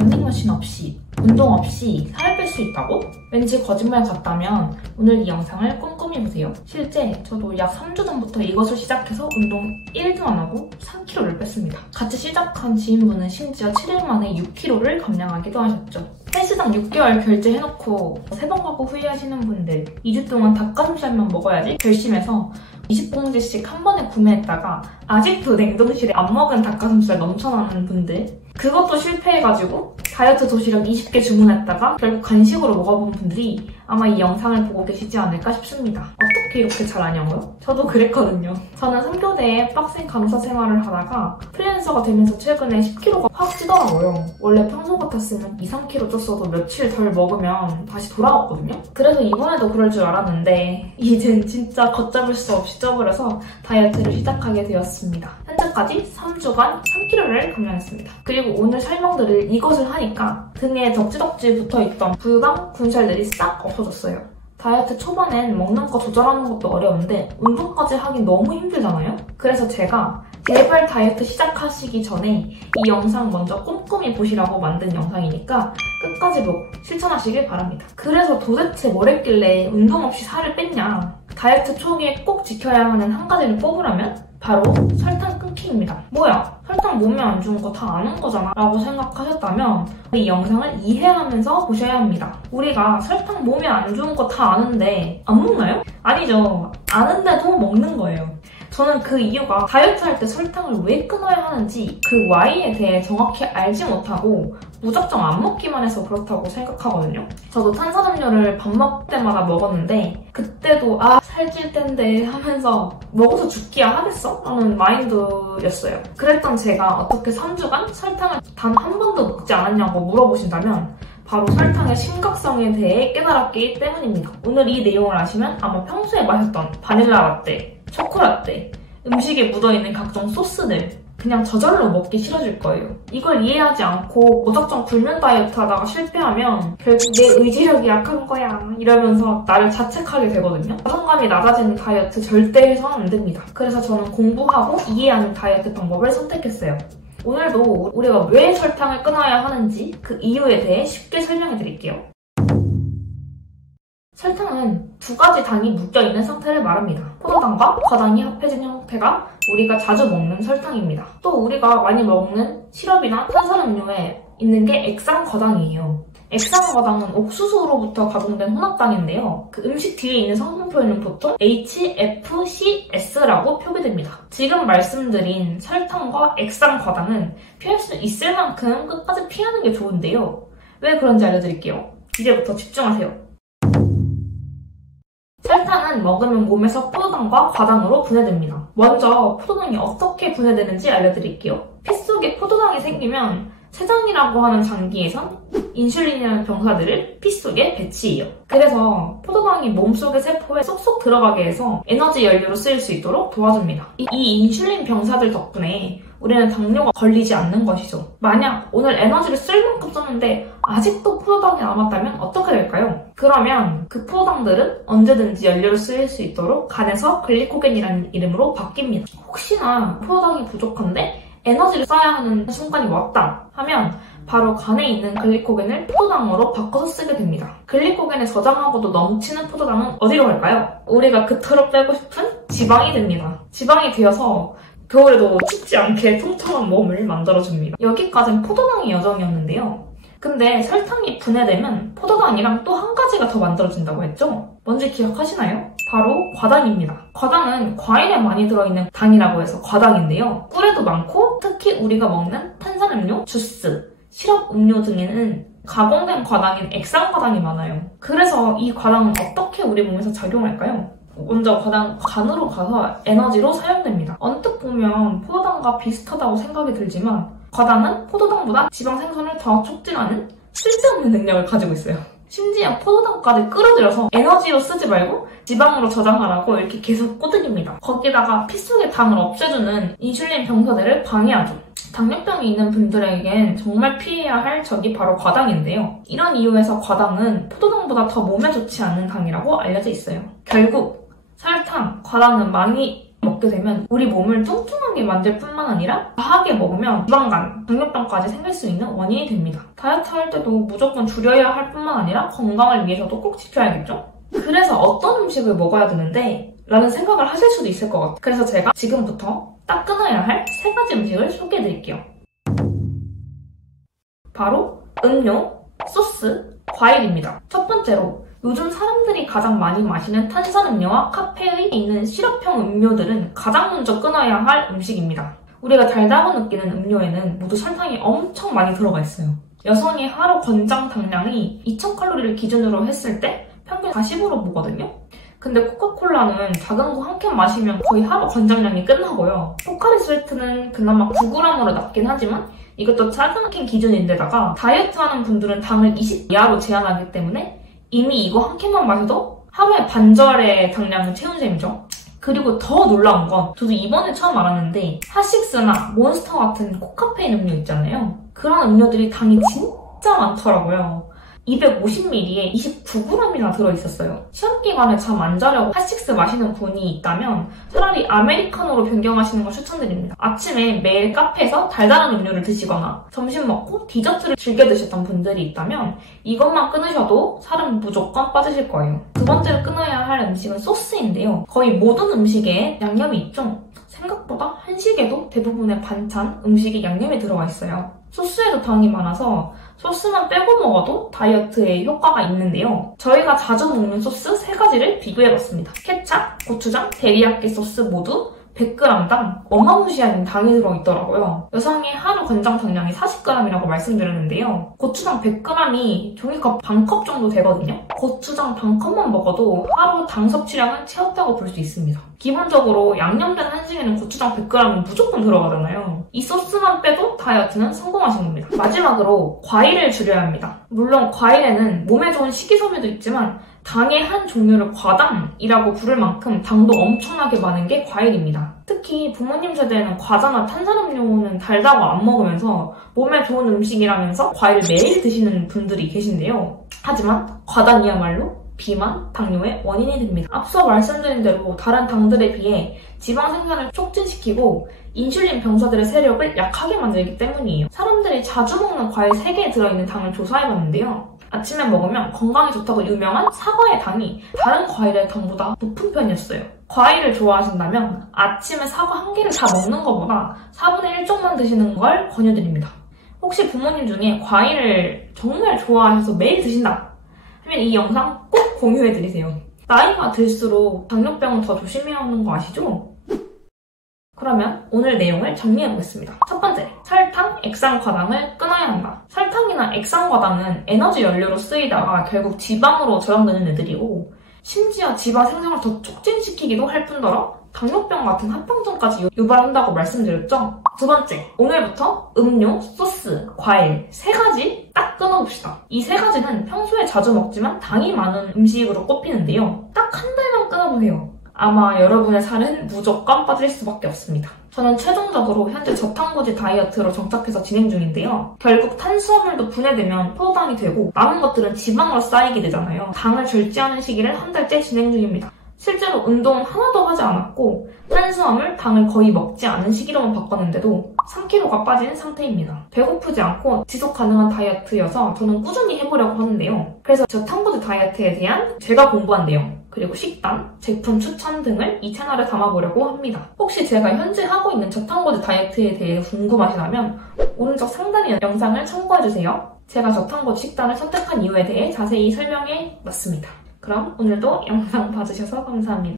런닝머신 없이, 운동 없이 살을 뺄 수 있다고? 왠지 거짓말 같다면 오늘 이 영상을 꼼꼼히 보세요. 실제 저도 약 3주 전부터 이것을 시작해서 운동 1도 안 하고 3kg를 뺐습니다. 같이 시작한 지인분은 심지어 7일 만에 6kg를 감량하기도 하셨죠. 헬스장 6개월 결제해놓고 3번 가고 후회하시는 분들, 2주 동안 닭가슴살만 먹어야지 결심해서 20봉지씩 한 번에 구매했다가 아직도 냉동실에 안 먹은 닭가슴살 넘쳐나는 분들, 그것도 실패해가지고 다이어트 도시락 20개 주문했다가 결국 간식으로 먹어본 분들이 아마 이 영상을 보고 계시지 않을까 싶습니다. 어떻게 이렇게 잘 아냐고요? 저도 그랬거든요. 저는 3교대에 빡센 간호사 생활을 하다가 프리랜서가 되면서 최근에 10kg가 확 찌더라고요. 원래 평소 같았으면 2, 3kg 쪘어도 며칠 덜 먹으면 다시 돌아왔거든요. 그래서 이번에도 그럴 줄 알았는데 이젠 진짜 걷잡을 수 없이 쪄버려서 다이어트를 시작하게 되었습니다. 현재까지 3주간 3kg를 감량했습니다. 그리고 오늘 설명드릴 이것을 하니까 등에 덕지덕지 붙어있던 부유방 군살들이 싹 없어졌어요. 다이어트 초반엔 먹는 거 조절하는 것도 어려운데 운동까지 하긴 너무 힘들잖아요? 그래서 제가 제발 다이어트 시작하시기 전에 이 영상 먼저 꼼꼼히 보시라고 만든 영상이니까 끝까지 보고 실천하시길 바랍니다. 그래서 도대체 뭘 했길래 운동 없이 살을 뺐냐? 다이어트 초기에 꼭 지켜야 하는 한 가지를 뽑으라면 바로 설탕 끊기입니다. 뭐야? 설탕 몸에 안 좋은 거 다 아는 거잖아 라고 생각하셨다면 이 영상을 이해하면서 보셔야 합니다. 우리가 설탕 몸에 안 좋은 거 다 아는데 안 먹나요? 아니죠. 아는데도 먹는 거예요. 저는 그 이유가 다이어트 할 때 설탕을 왜 끊어야 하는지 그 Y에 대해 정확히 알지 못하고 무작정 안 먹기만 해서 그렇다고 생각하거든요. 저도 탄산음료를 밥 먹을 때마다 먹었는데 그때도 살찔 텐데 하면서 먹어서 죽기야 하겠어? 라는 마인드였어요. 그랬던 제가 어떻게 3주간 설탕을 단 한 번도 먹지 않았냐고 물어보신다면 바로 설탕의 심각성에 대해 깨달았기 때문입니다. 오늘 이 내용을 아시면 아마 평소에 마셨던 바닐라 라떼, 초코라떼, 음식에 묻어있는 각종 소스들 그냥 저절로 먹기 싫어질 거예요. 이걸 이해하지 않고 무작정 굶는 다이어트 하다가 실패하면 결국 내 의지력이 약한 거야 이러면서 나를 자책하게 되거든요. 자존감이 낮아지는 다이어트 절대 해서는 안 됩니다. 그래서 저는 공부하고 이해하는 다이어트 방법을 선택했어요. 오늘도 우리가 왜 설탕을 끊어야 하는지 그 이유에 대해 쉽게 설명해 드릴게요. 설탕은 두 가지 당이 묶여있는 상태를 말합니다. 포도당과 과당이 합해진 형태가 우리가 자주 먹는 설탕입니다. 또 우리가 많이 먹는 시럽이나 탄산음료에 있는 게 액상과당이에요. 액상과당은 옥수수로부터 가공된 혼합당인데요. 그 음식 뒤에 있는 성분표에는 보통 HFCS라고 표기됩니다. 지금 말씀드린 설탕과 액상과당은 피할 수 있을 만큼 끝까지 피하는 게 좋은데요. 왜 그런지 알려드릴게요. 이제부터 집중하세요. 설탕은 먹으면 몸에서 포도당과 과당으로 분해됩니다. 먼저 포도당이 어떻게 분해되는지 알려드릴게요. 피 속에 포도당이 생기면 췌장이라고 하는 장기에선 인슐린이라는 병사들을 피 속에 배치해요. 그래서 포도당이 몸속의 세포에 쏙쏙 들어가게 해서 에너지 연료로 쓰일 수 있도록 도와줍니다. 이 인슐린 병사들 덕분에 우리는 당뇨가 걸리지 않는 것이죠. 만약 오늘 에너지를 쓸 만큼 썼는데 아직도 포도당이 남았다면 어떻게 될까요? 그러면 그 포도당들은 언제든지 연료로 쓰일 수 있도록 간에서 글리코겐이라는 이름으로 바뀝니다. 혹시나 포도당이 부족한데 에너지를 써야 하는 순간이 왔다 하면 바로 간에 있는 글리코겐을 포도당으로 바꿔서 쓰게 됩니다. 글리코겐에 저장하고도 넘치는 포도당은 어디로 갈까요? 우리가 그토록 빼고 싶은 지방이 됩니다. 지방이 되어서 겨울에도 춥지 않게 통통한 몸을 만들어줍니다. 여기까지는 포도당의 여정이었는데요. 근데 설탕이 분해되면 포도당이랑 또 한 가지가 더 만들어진다고 했죠? 뭔지 기억하시나요? 바로 과당입니다. 과당은 과일에 많이 들어있는 당이라고 해서 과당인데요. 꿀에도 많고 특히 우리가 먹는 탄산음료, 주스, 시럽 음료 등에는 가공된 과당인 액상과당이 많아요. 그래서 이 과당은 어떻게 우리 몸에서 작용할까요? 먼저 과당 간으로 가서 에너지로 사용됩니다. 언뜻 보면 포도당과 비슷하다고 생각이 들지만 과당은 포도당보다 지방 생성을 더 촉진하는 쓸데없는 능력을 가지고 있어요. 심지어 포도당까지 끌어들여서 에너지로 쓰지 말고 지방으로 저장하라고 이렇게 계속 꼬드깁니다. 거기다가 피 속의 당을 없애주는 인슐린 병사들을 방해하죠. 당뇨병이 있는 분들에겐 정말 피해야 할 적이 바로 과당인데요. 이런 이유에서 과당은 포도당보다 더 몸에 좋지 않은 당이라고 알려져 있어요. 결국 설탕, 과당은 많이 먹게 되면 우리 몸을 뚱뚱하게 만들 뿐만 아니라 과하게 먹으면 지방간, 당뇨병까지 생길 수 있는 원인이 됩니다. 다이어트 할 때도 무조건 줄여야 할 뿐만 아니라 건강을 위해서도 꼭 지켜야겠죠? 그래서 어떤 음식을 먹어야 되는데? 라는 생각을 하실 수도 있을 것 같아요. 그래서 제가 지금부터 딱 끊어야 할 3가지 음식을 소개해드릴게요. 바로 음료, 소스, 과일입니다. 첫 번째로 요즘 사람들이 가장 많이 마시는 탄산음료와 카페인이 있는 시럽형 음료들은 가장 먼저 끊어야 할 음식입니다. 우리가 달다고 느끼는 음료에는 모두 설탕이 엄청 많이 들어가 있어요. 여성의 하루 권장 당량이 2000칼로리를 기준으로 했을 때 평균 40으로 보거든요. 근데 코카콜라는 작은 거 한 캔 마시면 거의 하루 권장량이 끝나고요. 포카리 스웨트는 그나마 9g으로 낮긴 하지만 이것도 작은 캔 기준인데다가 다이어트 하는 분들은 당을 20 이하로 제한하기 때문에 이미 이거 한 캔만 마셔도 하루에 반절의 당량을 채운 셈이죠. 그리고 더 놀라운 건 저도 이번에 처음 알았는데 핫식스나 몬스터 같은 고카페인 음료 있잖아요. 그런 음료들이 당이 진짜 많더라고요. 250ml에 29g이나 들어있었어요. 시험기간에 잠 안 자려고 핫식스 마시는 분이 있다면 차라리 아메리카노로 변경하시는 걸 추천드립니다. 아침에 매일 카페에서 달달한 음료를 드시거나 점심 먹고 디저트를 즐겨 드셨던 분들이 있다면 이것만 끊으셔도 살은 무조건 빠지실 거예요. 두 번째로 끊어야 할 음식은 소스인데요. 거의 모든 음식에 양념이 있죠? 생각보다 한식에도 대부분의 반찬, 음식이 양념이 들어가 있어요. 소스에도 당이 많아서 소스만 빼고 먹어도 다이어트에 효과가 있는데요. 저희가 자주 먹는 소스 3가지를 비교해봤습니다. 케찹, 고추장, 데리야끼 소스 모두 100g당 어마무시한 당이 들어있더라고요. 여성의 하루 권장 당량이 40g이라고 말씀드렸는데요. 고추장 100g이 종이컵 반컵 정도 되거든요. 고추장 반컵만 먹어도 하루 당 섭취량을 채웠다고 볼 수 있습니다. 기본적으로 양념된 한식에는 고추장 100g이 무조건 들어가잖아요. 이 소스만 빼도 다이어트는 성공하신 겁니다. 마지막으로 과일을 줄여야 합니다. 물론 과일에는 몸에 좋은 식이섬유도 있지만 당의 한 종류를 과당이라고 부를 만큼 당도 엄청나게 많은 게 과일입니다. 특히 부모님 세대에는 과자나 탄산음료는 달다고 안 먹으면서 몸에 좋은 음식이라면서 과일을 매일 드시는 분들이 계신데요. 하지만 과당이야말로 비만, 당뇨의 원인이 됩니다. 앞서 말씀드린 대로 다른 당들에 비해 지방 생산을 촉진시키고 인슐린 병사들의 세력을 약하게 만들기 때문이에요. 사람들이 자주 먹는 과일 3개에 들어있는 당을 조사해봤는데요. 아침에 먹으면 건강에 좋다고 유명한 사과의 당이 다른 과일의 당보다 높은 편이었어요. 과일을 좋아하신다면 아침에 사과 1개를 다 먹는 것보다 4분의 1 쪽만 드시는 걸 권유드립니다. 혹시 부모님 중에 과일을 정말 좋아하셔서 매일 드신다 하면 이 영상 꼭 공유해드리세요. 나이가 들수록 당뇨병은 더 조심해야 하는 거 아시죠? 그러면 오늘 내용을 정리해보겠습니다. 첫 번째, 설탕, 액상과당을 끊어야 한다. 설탕이나 액상과당은 에너지 연료로 쓰이다가 결국 지방으로 저장되는 애들이고 심지어 지방 생성을 더 촉진시키기도 할 뿐더러 당뇨병 같은 합병증까지 유발한다고 말씀드렸죠? 두 번째, 오늘부터 음료, 소스, 과일 3가지 딱 끊어봅시다. 이 3가지는 평소에 자주 먹지만 당이 많은 음식으로 꼽히는데요. 딱 한 달만 끊어보세요. 아마 여러분의 살은 무조건 빠질 수밖에 없습니다. 저는 최종적으로 현재 저탄고지 다이어트로 정착해서 진행 중인데요. 결국 탄수화물도 분해되면 포도당이 되고 남은 것들은 지방으로 쌓이게 되잖아요. 당을 절제하는 시기를 한 달째 진행 중입니다. 실제로 운동 하나도 하지 않았고 탄수화물, 당을 거의 먹지 않은 시기로만 바꿨는데도 3kg가 빠진 상태입니다. 배고프지 않고 지속 가능한 다이어트여서 저는 꾸준히 해보려고 하는데요. 그래서 저탄고지 다이어트에 대한 제가 공부한 내용 그리고 식단, 제품 추천 등을 이 채널에 담아보려고 합니다. 혹시 제가 현재 하고 있는 저탄고지 다이어트에 대해 궁금하시다면 오른쪽 상단의 영상을 참고해주세요. 제가 저탄고지 식단을 선택한 이유에 대해 자세히 설명해 놨습니다. 그럼 오늘도 영상 봐주셔서 감사합니다.